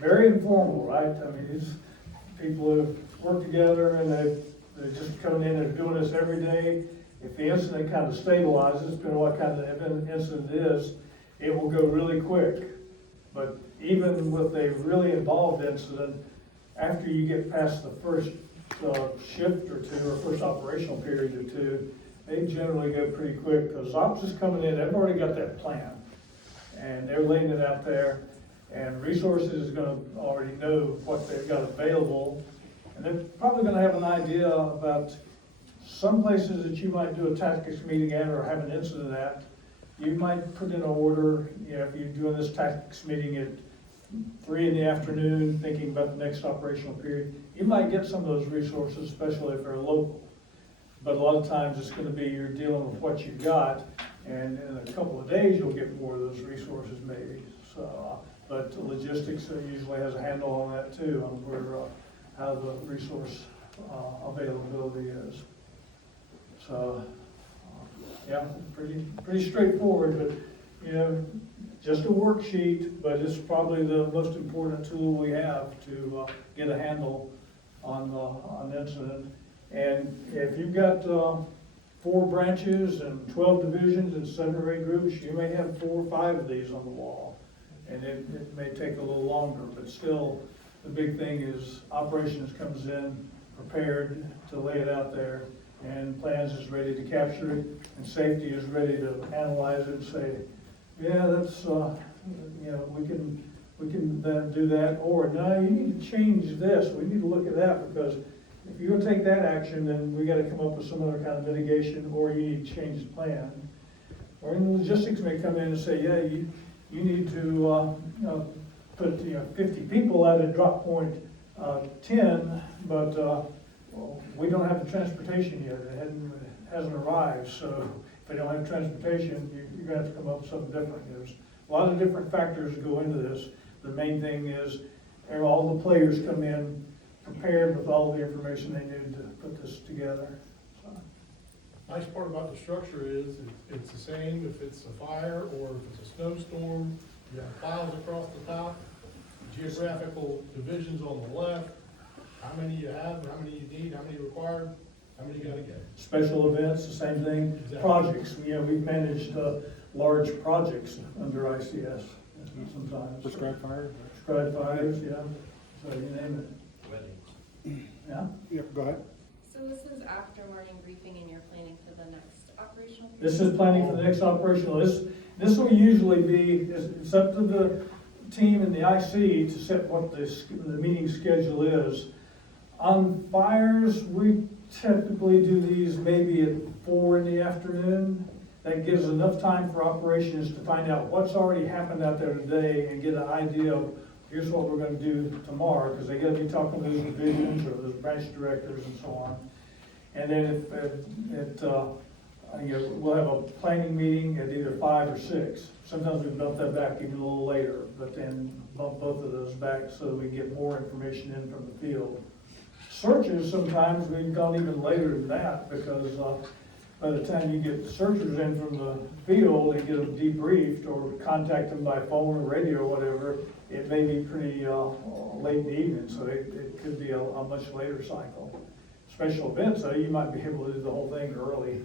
very informal, right? I mean, these people have worked together and they're just coming in and doing this every day. If the incident kind of stabilizes, depending on what kind of incident it is, it will go really quick. But even with a really involved incident, after you get past the first shift or two, or first operational period or two, they generally go pretty quick, because ops is coming in, they've already got that plan. And they're laying it out there, and resources is gonna already know what they've got available. And they're probably gonna have an idea about some places that you might do a tactics meeting at or have an incident at. You might put in an order, you know, if you're doing this tactics meeting at 3 in the afternoon, thinking about the next operational period, you might get some of those resources, especially if they're local. But a lot of times it's gonna be you're dealing with what you've got, and in a couple of days you'll get more of those resources maybe. So, but logistics usually has a handle on that too, on where, how the resource availability is. So, yeah, pretty straightforward, but, you know, just a worksheet, but it's probably the most important tool we have to get a handle on an incident. And if you've got 4 branches and 12 divisions and 7 or 8 groups, you may have 4 or 5 of these on the wall. And it may take a little longer, but still, the big thing is operations comes in prepared to lay it out there, and plans is ready to capture it, and safety is ready to analyze it and say, yeah, that's, you know, we can then do that, or no, you need to change this, we need to look at that, because if you're gonna take that action, then we gotta come up with some other kind of mitigation, or you need to change the plan. Or in logistics may come in and say, yeah, you need to, put, 50 people out at drop point 10, but, well, we don't have the transportation yet, it hasn't arrived, so if they don't have transportation, you're gonna have to come up with something different. There's a lot of different factors go into this. The main thing is, all the players come in prepared with all the information they need to put this together. So. Nice part about the structure is it's the same if it's a fire or if it's a snowstorm. You have piles across the top, geographical divisions on the left, how many you have, how many you need, how many required, how many you gotta get. Special events, the same thing. Exactly. Projects, we've managed large projects under ICS sometimes. Prescribed fire? Prescribed fires, yeah, so you name it. Weddings. Yeah. Yep, go ahead. So this is after morning briefing and you're planning for the next operational period? This is planning for the next operational. This will usually be, it's up to the team and the IC to set what the meeting schedule is. On fires, we typically do these maybe at 4 in the afternoon. That gives enough time for operations to find out what's already happened out there today and get an idea of, here's what we're gonna do tomorrow, because they gotta be talking to those divisions or those branch directors and so on. And then we'll have a planning meeting at either 5 or 6. Sometimes we bump that back even a little later, but then bump both of those back so that we get more information in from the field. Searches, sometimes we've gone even later than that, because by the time you get the searchers in from the field and get them debriefed or contact them by phone or radio or whatever, it may be pretty late in the evening, so it could be a much later cycle. Special events, though, you might be able to do the whole thing early.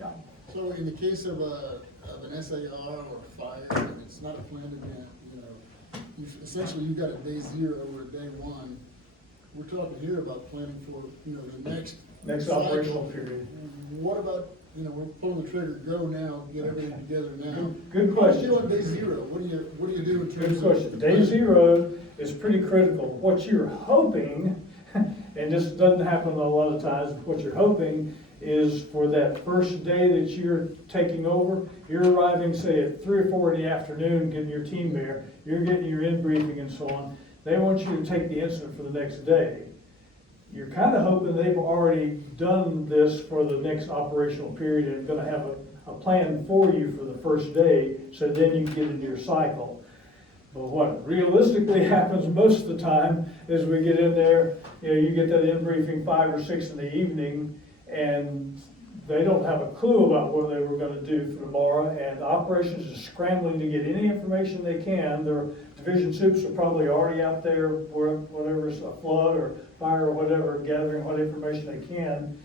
Yeah. So in the case of an SAR or a fire, and it's not a planned event, essentially you've got a day 0 or a day 1. We're talking here about planning for, the next cycle. Operational period. What about, we're pulling the trigger, go now, get everything together now. Good What's question. you on day 0? What do you do in terms Good of? question. Day 0 is pretty critical. What you're hoping, and this doesn't happen a lot of times, but what you're hoping is for that first day that you're taking over, you're arriving, say, at 3 or 4 in the afternoon, getting your team there, you're getting your in-briefing and so on. They want you to take the incident for the next day. You're kind of hoping they've already done this for the next operational period and going to have a plan for you for the first day, so then you can get into your cycle. But what realistically happens most of the time is we get in there, you get that in-briefing 5 or 6 in the evening, and they don't have a clue about what they were going to do for tomorrow, and operations is scrambling to get any information they can. They're division soups are probably already out there, where whatever's a flood or fire or whatever, gathering what information they can.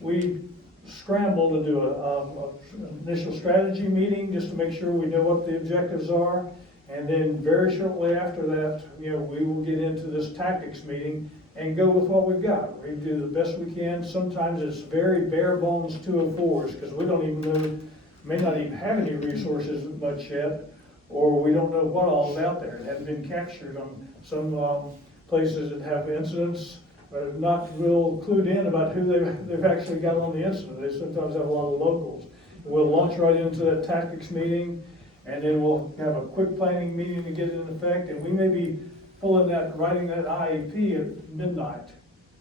We scramble to do an initial strategy meeting just to make sure we know what the objectives are. And then very shortly after that, we will get into this tactics meeting and go with what we've got. We do the best we can. Sometimes it's very bare bones 204s because we don't even know, may not even have any resources much yet, or we don't know what all is out there. It hasn't been captured on some places that have incidents, but not real clued in about who they've actually got on the incident. They sometimes have a lot of locals. We'll launch right into that tactics meeting, and then we'll have a quick planning meeting to get it in effect, and we may be writing that IEP at midnight,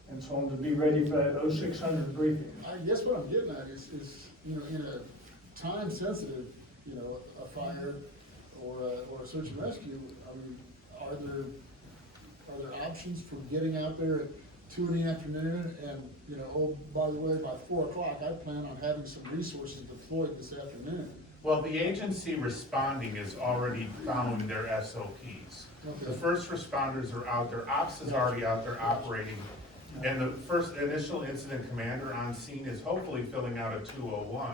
and so on, to be ready for that 0600 briefing. I guess what I'm getting at is, in a time sensitive, a fire or a search and rescue, I mean, are there options for getting out there at 2 in the afternoon and, oh, by the way, by 4 o'clock, I plan on having some resources deployed this afternoon? Well, the agency responding is already following their SOPs. The first responders are out there, ops is already out there operating, and the first initial incident commander on scene is hopefully filling out a 201,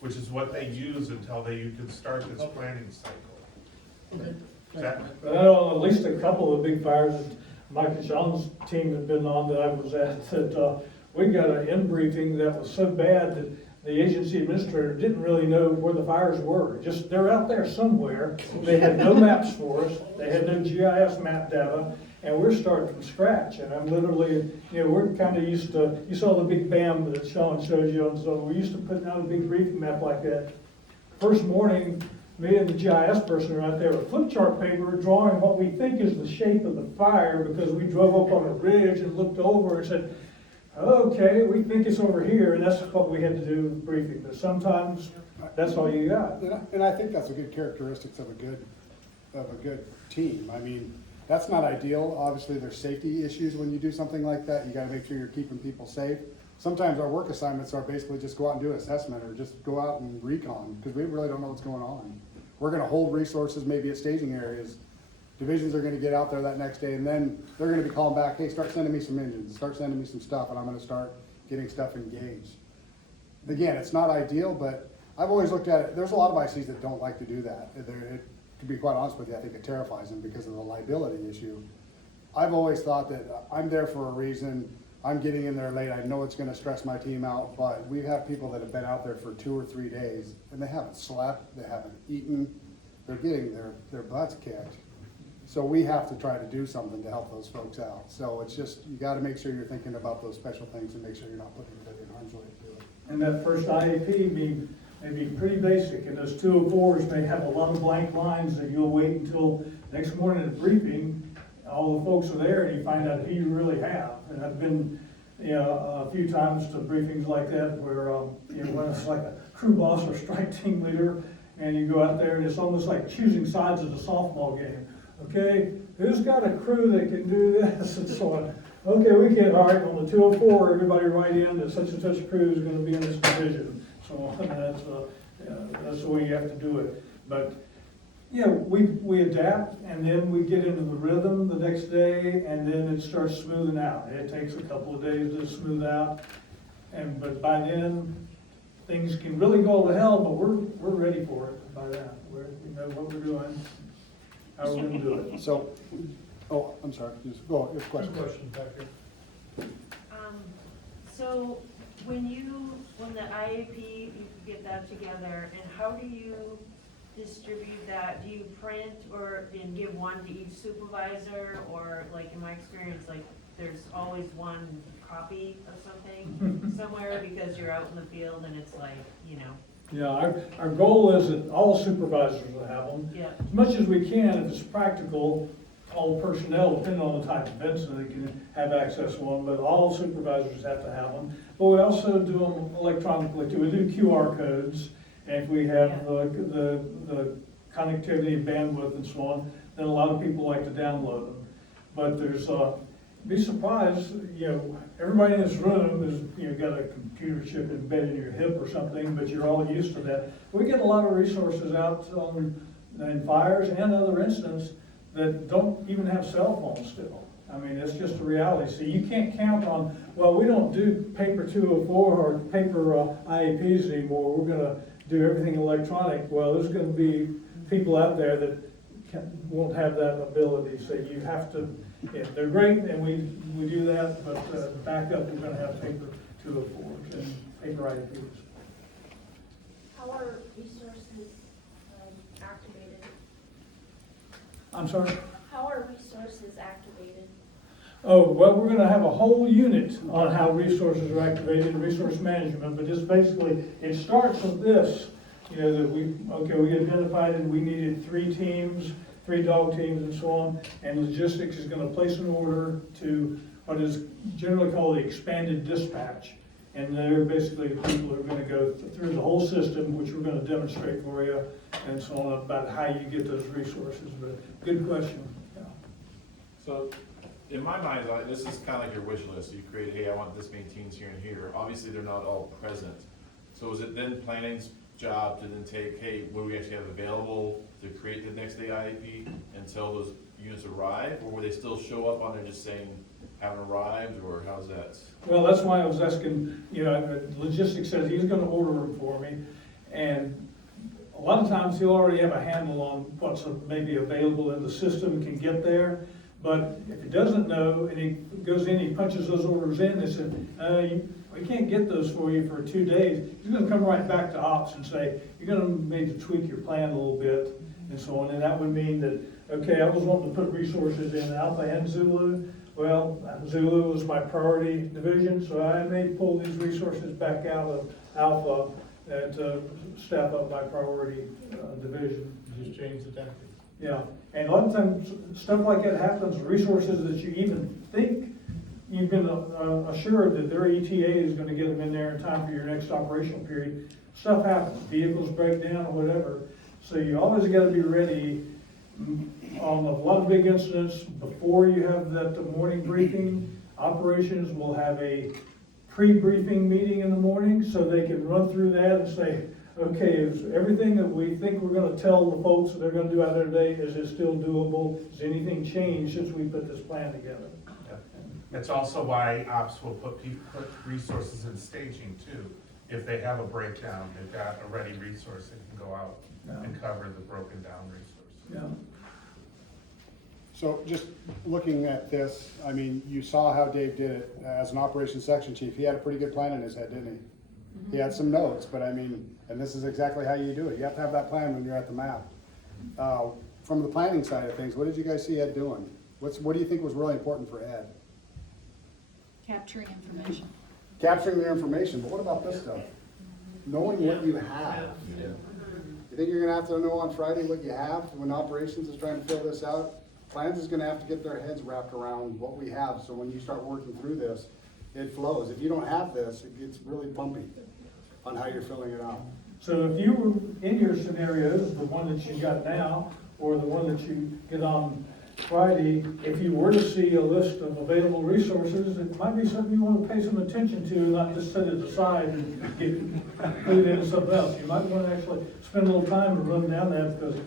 which is what they use until you can start this planning cycle. Okay. That- But I know at least a couple of big fires that Mike and Sean's team had been on that I was at, that we got an in-briefing that was so bad that the agency administrator didn't really know where the fires were. Just, they're out there somewhere. They had no maps for us. They had no GIS map data, and we're starting from scratch. And I'm literally, we're kind of used to, you saw the big BAM that Sean showed you, and so we're used to putting out a big briefing map like that. First morning, me and the GIS person are out there with flip chart paper drawing what we think is the shape of the fire, because we drove up on a ridge and looked over and said, okay, we think it's over here, and that's what we had to do with briefing. But sometimes that's all you got. And I think that's a good characteristics of a good team. I mean, that's not ideal. Obviously, there's safety issues when you do something like that. You gotta make sure you're keeping people safe. Sometimes our work assignments are basically just go out and do an assessment, or just go out and recon, because we really don't know what's going on. We're gonna hold resources maybe at staging areas. Divisions are gonna get out there that next day, and then they're gonna be calling back, hey, start sending me some engines, start sending me some stuff, and I'm gonna start getting stuff engaged. Again, it's not ideal, but I've always looked at it, there's a lot of ICs that don't like to do that. To be quite honest with you, I think it terrifies them because of the liability issue. I've always thought that I'm there for a reason. I'm getting in there late, I know it's gonna stress my team out, but we have people that have been out there for 2 or 3 days, and they haven't slept, they haven't eaten, they're getting their butts kicked. So we have to try to do something to help those folks out. So it's just, you gotta make sure you're thinking about those special things and make sure you're not putting anybody in harm's way to do it. And that first IAP may be pretty basic, and those 204s may have a lot of blank lines that you'll wait until next morning at briefing, all the folks are there, and you find out who you really have. And I've been, a few times to briefings like that where, when it's like a crew boss or strike team leader, and you go out there and it's almost like choosing sides of the softball game. Okay, who's got a crew that can do this and so on? Okay, we can, all right, on the 204, everybody write in that such and such crew is gonna be in this division. So that's the way you have to do it. But, we adapt, and then we get into the rhythm the next day, and then it starts smoothing out. It takes a couple of days to smooth out, but by then, things can really go to hell, but we're ready for it by then. We know what we're doing, how we're gonna do it. So, I'm sorry, just go, your question. Question back here. So when the IAP, you get that together, and how do you distribute that? Do you print and give one to each supervisor, or like in my experience, like there's always one copy of something somewhere because you're out in the field and it's like, Yeah, our goal is that all supervisors will have them. Yeah. As much as we can, if it's practical, all personnel, depending on the type of incident, they can have access to one, but all supervisors have to have them. But we also do them electronically too. We do QR codes, and if we have the connectivity, bandwidth and so on, then a lot of people like to download them. But there's, be surprised, everybody in this room is, got a computer chip embedded in your hip or something, but you're all used to that. We get a lot of resources out in fires and other incidents that don't even have cell phones still. I mean, it's just a reality. So you can't count on, well, we don't do paper 204 or paper IAPs anymore. We're gonna do everything electronic. Well, there's gonna be people out there that won't have that ability. So you have to, yeah, they're great and we do that, but backup, we're gonna have paper 204s and paper IAPs. How are resources activated? I'm sorry? How are resources activated? Oh, well, we're gonna have a whole unit on how resources are activated, resource management, but just basically, it starts with this, you know, that we identified and we needed 3 teams, 3 dog teams and so on, and logistics is gonna place an order to what is generally called the expanded dispatch. And they're basically the people who are gonna go through the whole system, which we're gonna demonstrate for you, and so on, about how you get those resources, but good question. Yeah. So, in my mind, this is kind of like your wish list. You create, hey, I want this many teams here and here. Obviously, they're not all present. So is it then planning's job to then take, hey, what do we actually have available to create the next day IAP until those units arrive? Or will they still show up on there just saying, haven't arrived, or how's that? Well, that's why I was asking, you know, logistics says he's gonna order them for me, and a lot of times he'll already have a handle on what's maybe available in the system, can get there. But if he doesn't know, and he goes in, he punches those orders in, they said, we can't get those for you for 2 days. He's gonna come right back to ops and say, you're gonna need to tweak your plan a little bit, and so on. And that would mean that, okay, I was wanting to put resources in Alpha and Zulu. Well, Zulu was my priority division, so I may pull these resources back out of Alpha and to staff up my priority division. Just change the tactics. Yeah, and a lot of times, stuff like that happens, resources that you even think you've been assured that their ETA is gonna get them in there in time for your next operational period. Stuff happens, vehicles break down or whatever, so you always gotta be ready on a lot of big incidents. Before you have that morning briefing, operations will have a pre-briefing meeting in the morning, so they can run through that and say, okay, is everything that we think we're gonna tell the folks that they're gonna do out there today, is it still doable? Has anything changed since we put this plan together? That's also why ops will put resources in staging too. If they have a breakdown, they've got a ready resource that can go out and cover the broken down resource. Yeah. So just looking at this, I mean, you saw how Dave did it as an operations section chief. He had a pretty good plan in his head, didn't he? He had some notes, but I mean, and this is exactly how you do it. You have to have that plan when you're at the map. From the planning side of things, what did you guys see Ed doing? What do you think was really important for Ed? Capturing information. Capturing the information, but what about this stuff? Knowing what you have. You think you're gonna have to know on Friday what you have when operations is trying to fill this out? Plans is gonna have to get their heads wrapped around what we have, so when you start working through this, it flows. If you don't have this, it gets really bumpy on how you're filling it out. So if you were in your scenarios, the one that you got now, or the one that you get on Friday, if you were to see a list of available resources, it might be something you want to pay some attention to, not just set it aside and put it into something else. You might want to actually spend a little time and run down that, because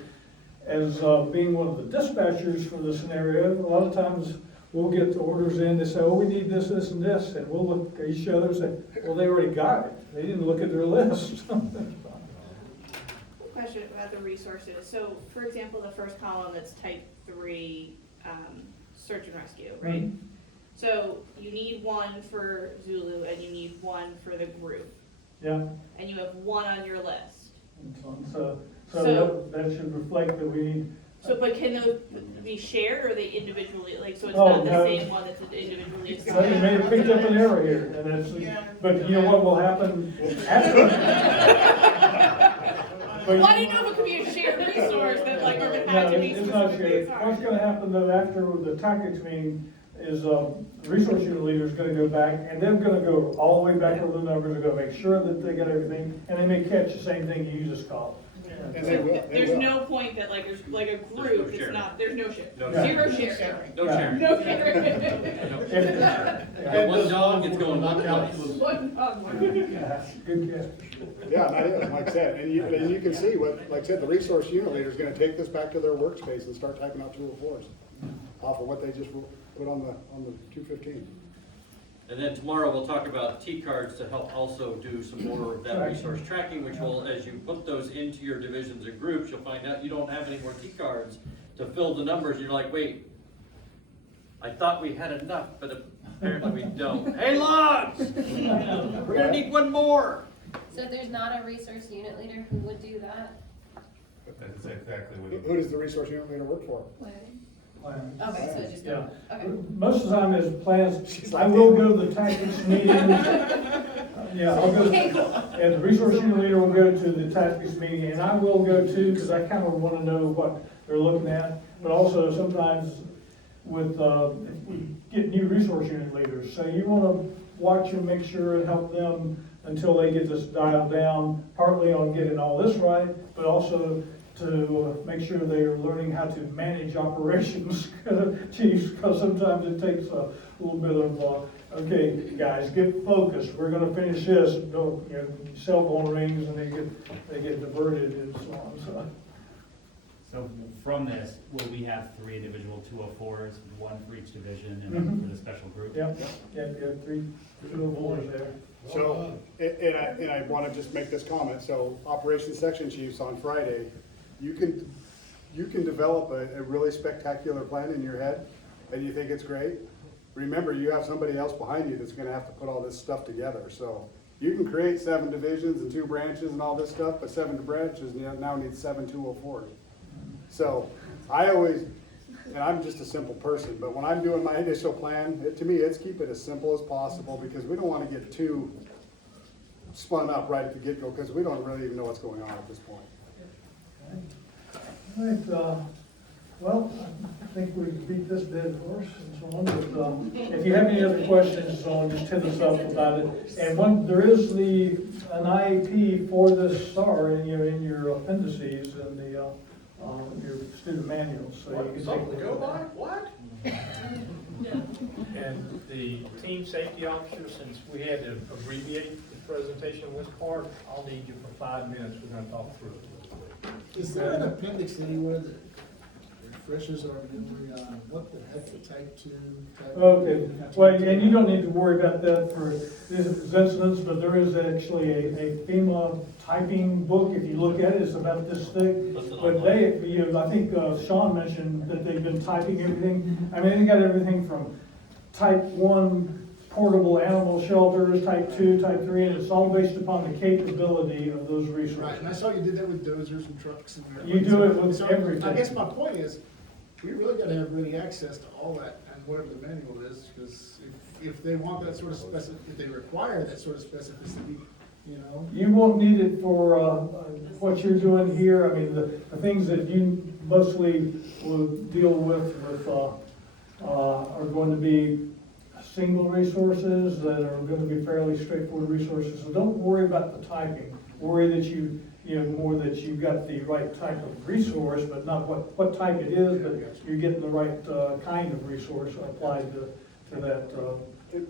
as being one of the dispatchers for the scenario, a lot of times we'll get the orders in, they say, oh, we need this, this, and this, and we'll look at each other and say, well, they already got it. They didn't look at their list. Question about the resources. So, for example, the first column that's type 3 search and rescue, right? Mhm. So you need one for Zulu and you need one for the group, Yeah, and you have one on your list. and so So- that should reflect that we need. So, but can those be shared, or are they individually, like, so it's Oh, not the no. same one that's individually So you may have picked up an error here, and that's, but you know what will happen after? Well, I didn't know if it could be a shared resource that like are gonna have No, to be it's not specifically shared. What's gonna happen though after the tactics meeting is, resource unit leader's gonna go back, and they're gonna go all the way back over the numbers, and go make sure that they got everything, and they may catch the same thing you just caught. And they will, they There's will. no point that like, there's like a no group, it's sharing. not, there's no share. No Zero sharing. share. No Yeah. sharing. No share. If- One dog, it's going one place. One dog, one. Yeah, good catch. Yeah, not even, like I said, and you can see what, like I said, the resource unit leader's gonna take this back to their workspace and start typing out 204s off of what they just put on the 215. And then tomorrow we'll talk about T-cards to help also do some more of that resource tracking, which will, as you put those into your divisions and groups, you'll find out you don't have any more T-cards to fill the numbers. You're like, wait, I thought we had enough, but apparently we don't. Hey, logs! We're gonna need one more. So there's not a resource unit leader who would do that? That's exactly what Who does the resource unit leader work for? Okay, so just, Yeah. okay. Most of the time is plans, She's I like, will go to the tactics meetings. Yeah, I'll go, Okay, cool. and the resource unit leader will go to the tactics meeting, and I will go too, because I kind of want to know what they're looking at. But also sometimes with, if we get new resource unit leaders, so you want to watch and make sure and help them until they get this dialed down, partly on getting all this right, but also to make sure they are learning how to manage operations, chiefs, because sometimes it takes a little bit of, okay, guys, get focused, we're gonna finish this, don't, you know, cell phone rings and they get diverted and so on, so. So from this, will we have 3 individual 204s, 1 for each division and then for the special group? Yeah, yeah, 3 204s there. So, and I want to just make this comment, so operations section chiefs on Friday, you can develop a really spectacular plan in your head, and you think it's great. Remember, you have somebody else behind you that's gonna have to put all this stuff together, so you can create 7 divisions and 2 branches and all this stuff, but 7 branches now need 7 204s. So, I always, and I'm just a simple person, but when I'm doing my initial plan, to me, it's keep it as simple as possible, because we don't wanna get too spun up right at the get-go, because we don't really even know what's going on at this point. All right, well, I think we beat this dead horse and so on, but if you have any other questions, so on, just hit us up about it. And there is an IAP for this STAR in your appendices and your student manuals, so you can Something take to a go look by? at What? And the team safety officer, since we had to abbreviate the presentation on this part, I'll need you for 5 minutes, we're gonna talk through it. Is there an appendix anywhere that refreshes our memory on what the heck the type 2? Okay, well, and you don't need to worry about that for these incidents, but there is actually a FEMA typing book, if you look at it, it's about this thick. But I think Sean mentioned that they've been typing everything. I mean, they got everything from type 1 portable animal shelters, type 2, type 3, and it's all based upon the capability of those resources. Right, and I saw you did that with dozers and trucks and You do it with everything. I guess my point is, we really gotta have ready access to all that and whatever the manual is, because if they want that sort of if they require that sort of specificity, you know. You won't need it for what you're doing here. I mean, the things that you mostly will deal with are going to be single resources that are going to be fairly straightforward resources. So don't worry about the typing. Worry that more that you've got the right type of resource, but not what type it is, but you're getting the right kind of resource applied to that.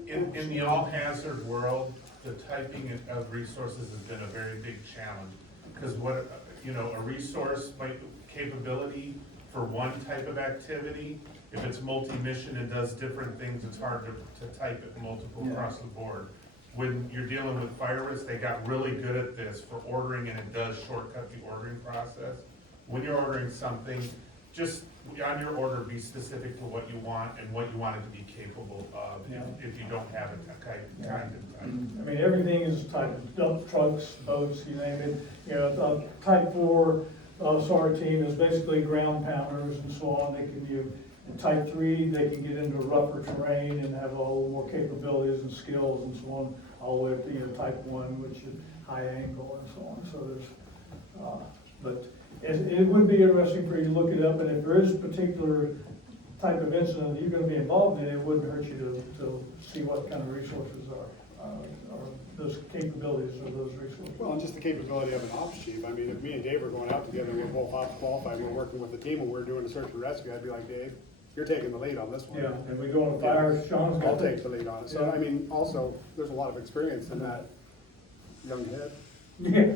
In the all-hazard world, the typing of resources has been a very big challenge. Because a resource capability for one type of activity, if it's multi-mission and does different things, it's hard to type it multiple across the board. When you're dealing with fire risk, they got really good at this for ordering, and it does shortcut the ordering process. When you're ordering something, just on your order, be specific to what you want and what you want it to be capable of. If you don't have it kind and type. I mean, everything is typed, dump trucks, boats, you name it. Type 4 SAR team is basically ground pounders and so on. They can do. In type 3, they can get into rougher terrain and have a little more capabilities and skills and so on, all the way up to type 1, which is high angle and so on. So there's, but it would be interesting for you to look it up, and if there is a particular type of incident that you're going to be involved in, it wouldn't hurt you to see what kind of resources or those capabilities or those resources. Well, and just the capability of an ops chief. I mean, if me and Dave are going out together, we're both ops qualified, we're working with the team, and we're doing a search and rescue, I'd be like, Dave, you're taking the lead on this one. Yeah, and we go on fire, Sean's I'll got take the lead on it. So, I mean, also, there's a lot of experience in that young head. Yeah.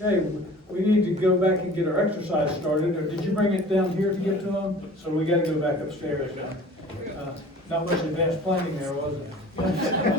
Okay, we need to go back and get our exercise started, or did you bring it down here to get to them? So we gotta go back upstairs now. Not much advanced planning there, was it?